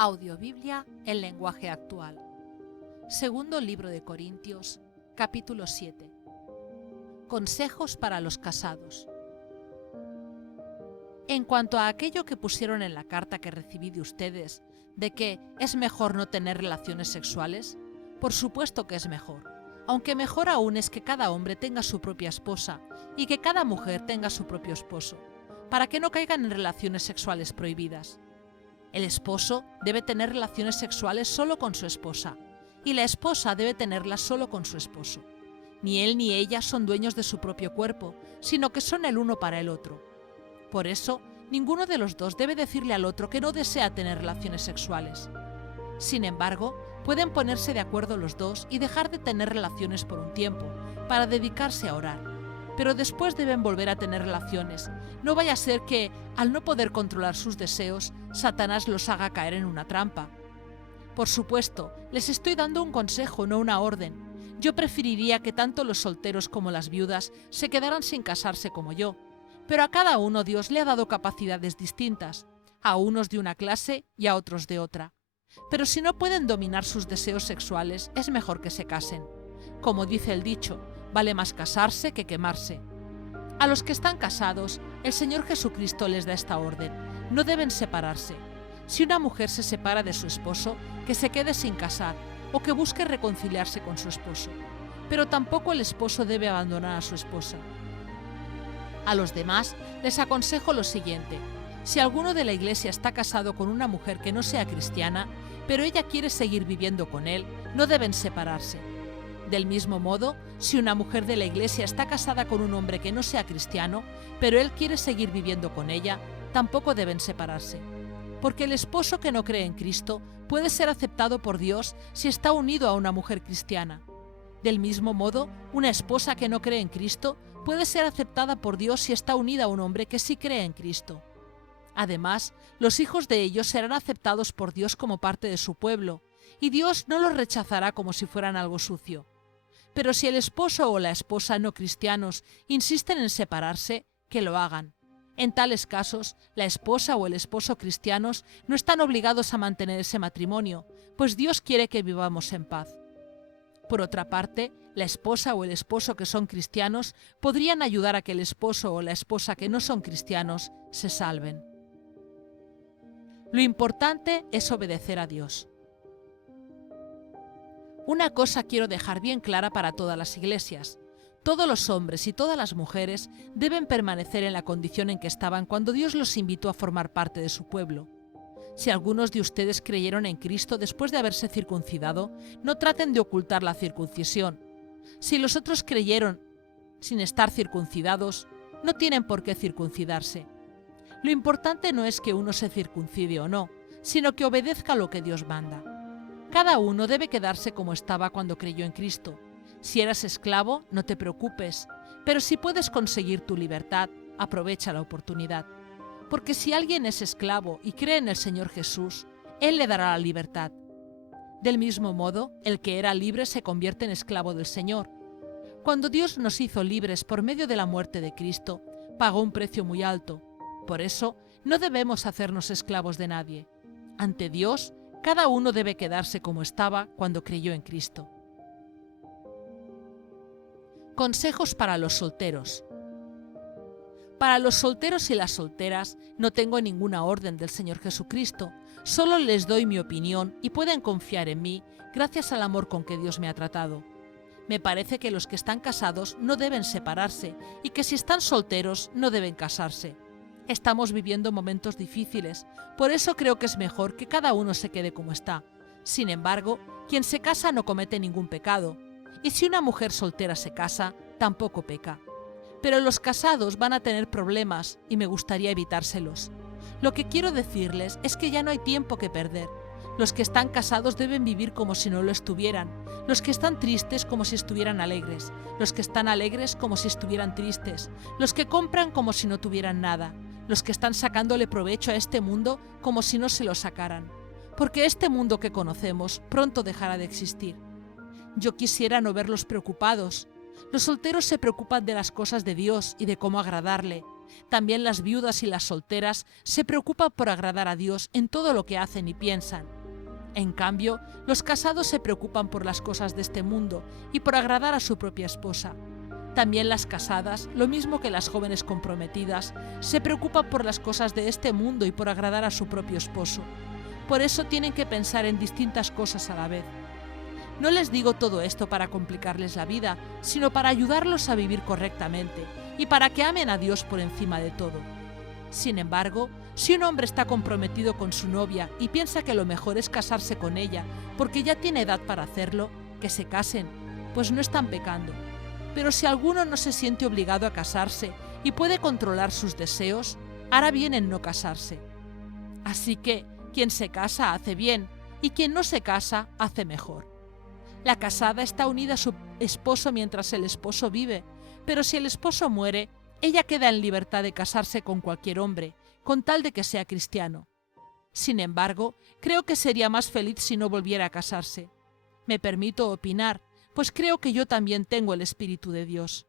Audiobiblia en lenguaje actual. Segundo libro de Corintios, capítulo 7. Consejos para los casados. En cuanto a aquello que pusieron en la carta que recibí de ustedes, de que es mejor no tener relaciones sexuales, por supuesto que es mejor, aunque mejor aún es que cada hombre tenga su propia esposa y que cada mujer tenga su propio esposo, para que no caigan en relaciones sexuales prohibidas. El esposo debe tener relaciones sexuales solo con su esposa, y la esposa debe tenerlas solo con su esposo. Ni él ni ella son dueños de su propio cuerpo, sino que son el uno para el otro. Por eso, ninguno de los dos debe decirle al otro que no desea tener relaciones sexuales. Sin embargo, pueden ponerse de acuerdo los dos y dejar de tener relaciones por un tiempo, para dedicarse a orar. Pero después deben volver a tener relaciones. No vaya a ser que, al no poder controlar sus deseos, Satanás los haga caer en una trampa. Por supuesto, les estoy dando un consejo, no una orden. Yo preferiría que tanto los solteros como las viudas se quedaran sin casarse como yo. Pero a cada uno Dios le ha dado capacidades distintas, a unos de una clase y a otros de otra. Pero si no pueden dominar sus deseos sexuales, es mejor que se casen. Como dice el dicho, vale más casarse que quemarse. A los que están casados, el Señor Jesucristo les da esta orden: no deben separarse. Si una mujer se separa de su esposo, que se quede sin casar o que busque reconciliarse con su esposo. Pero tampoco el esposo debe abandonar a su esposa. A los demás les aconsejo lo siguiente: si alguno de la iglesia está casado con una mujer que no sea cristiana, pero ella quiere seguir viviendo con él, no deben separarse. Del mismo modo, si una mujer de la iglesia está casada con un hombre que no sea cristiano, pero él quiere seguir viviendo con ella, tampoco deben separarse. Porque el esposo que no cree en Cristo puede ser aceptado por Dios si está unido a una mujer cristiana. Del mismo modo, una esposa que no cree en Cristo puede ser aceptada por Dios si está unida a un hombre que sí cree en Cristo. Además, los hijos de ellos serán aceptados por Dios como parte de su pueblo, y Dios no los rechazará como si fueran algo sucio. Pero si el esposo o la esposa no cristianos insisten en separarse, que lo hagan. En tales casos, la esposa o el esposo cristianos no están obligados a mantener ese matrimonio, pues Dios quiere que vivamos en paz. Por otra parte, la esposa o el esposo que son cristianos podrían ayudar a que el esposo o la esposa que no son cristianos se salven. Lo importante es obedecer a Dios. Una cosa quiero dejar bien clara para todas las iglesias: todos los hombres y todas las mujeres deben permanecer en la condición en que estaban cuando Dios los invitó a formar parte de su pueblo. Si algunos de ustedes creyeron en Cristo después de haberse circuncidado, no traten de ocultar la circuncisión. Si los otros creyeron sin estar circuncidados, no tienen por qué circuncidarse. Lo importante no es que uno se circuncide o no, sino que obedezca lo que Dios manda. Cada uno debe quedarse como estaba cuando creyó en Cristo. Si eras esclavo, no te preocupes, pero si puedes conseguir tu libertad, aprovecha la oportunidad. Porque si alguien es esclavo y cree en el Señor Jesús, Él le dará la libertad. Del mismo modo, el que era libre se convierte en esclavo del Señor. Cuando Dios nos hizo libres por medio de la muerte de Cristo, pagó un precio muy alto. Por eso, no debemos hacernos esclavos de nadie. Ante Dios, cada uno debe quedarse como estaba cuando creyó en Cristo. Consejos para los solteros. Para los solteros y las solteras no tengo ninguna orden del Señor Jesucristo, solo les doy mi opinión y pueden confiar en mí gracias al amor con que Dios me ha tratado. Me parece que los que están casados no deben separarse y que si están solteros no deben casarse. Estamos viviendo momentos difíciles, por eso creo que es mejor que cada uno se quede como está. Sin embargo, quien se casa no comete ningún pecado, y si una mujer soltera se casa, tampoco peca. Pero los casados van a tener problemas y me gustaría evitárselos. Lo que quiero decirles es que ya no hay tiempo que perder. Los que están casados deben vivir como si no lo estuvieran, los que están tristes como si estuvieran alegres, los que están alegres como si estuvieran tristes, los que compran como si no tuvieran nada, los que están sacándole provecho a este mundo como si no se lo sacaran, porque este mundo que conocemos pronto dejará de existir. Yo quisiera no verlos preocupados. Los solteros se preocupan de las cosas de Dios y de cómo agradarle, También las viudas y las solteras se preocupan por agradar a Dios en todo lo que hacen y piensan. En cambio, los casados se preocupan por las cosas de este mundo y por agradar a su propia esposa. También las casadas, lo mismo que las jóvenes comprometidas, se preocupan por las cosas de este mundo y por agradar a su propio esposo. Por eso tienen que pensar en distintas cosas a la vez. No les digo todo esto para complicarles la vida, sino para ayudarlos a vivir correctamente y para que amen a Dios por encima de todo. Sin embargo, si un hombre está comprometido con su novia y piensa que lo mejor es casarse con ella porque ya tiene edad para hacerlo, que se casen, pues no están pecando. Pero si alguno no se siente obligado a casarse y puede controlar sus deseos, hará bien en no casarse. Así que, quien se casa hace bien y quien no se casa hace mejor. La casada está unida a su esposo mientras el esposo vive, pero si el esposo muere, ella queda en libertad de casarse con cualquier hombre, con tal de que sea cristiano. Sin embargo, creo que sería más feliz si no volviera a casarse. Me permito opinar, pues creo que yo también tengo el Espíritu de Dios.